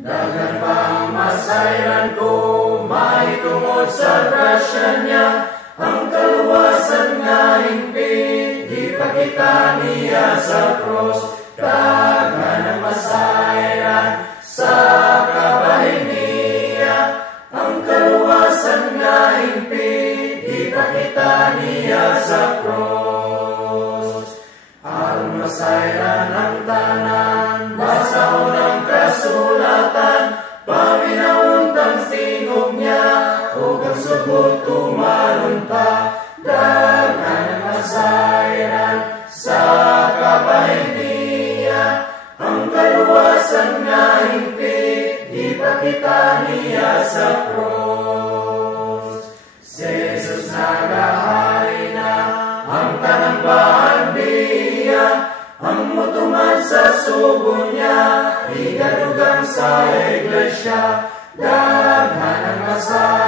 Dagan pamasayran ko, maitungod sa grasya niya, ang kaluwasan nga hingpit, ipakita niya sa cross. Dagan ang masayran sa kabahin niya, ang kaluwasan nga hingpit, ipakita niya sa cross. Aron masayran ang tanan, basahon ang kasulatan, paminauntang tingog niya, o ang sugot tumalunta. Dagan ang masayran sa kabahin niya, ang kaluwasan nga hingpit, ipakita niya sa cross. Si Jesus nagahari na, ang tanang bahandiya, ang mutuman sa sugo niya, igadugang sa iglesia. Dagan ang masayran